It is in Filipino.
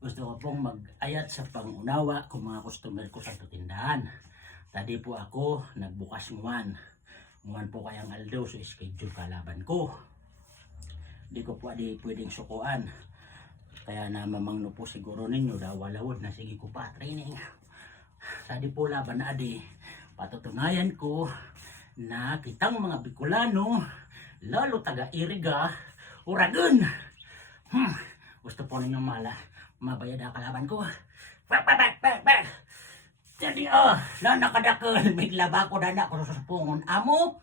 Gusto ko pong mag-ayat sa pangunawa kung mga customer ko sa tindahan. Tadi po ako nagbukas nguman. Nguman po kayang Aldo sa schedule kalaban ko. Di ko po pwedeng sukuan. Kaya na mamangno po siguro ninyo walawod na sige ko pa training. Tadi po laban na adi. Patutunayan ko na kitang mga Bicolano, lalo taga-Iriga, Uragon. Gusto po ninyong mabayad ang kalaban ko. Bak! Jadi na nakadakal, may laba ko na ako sa pungon. Amo?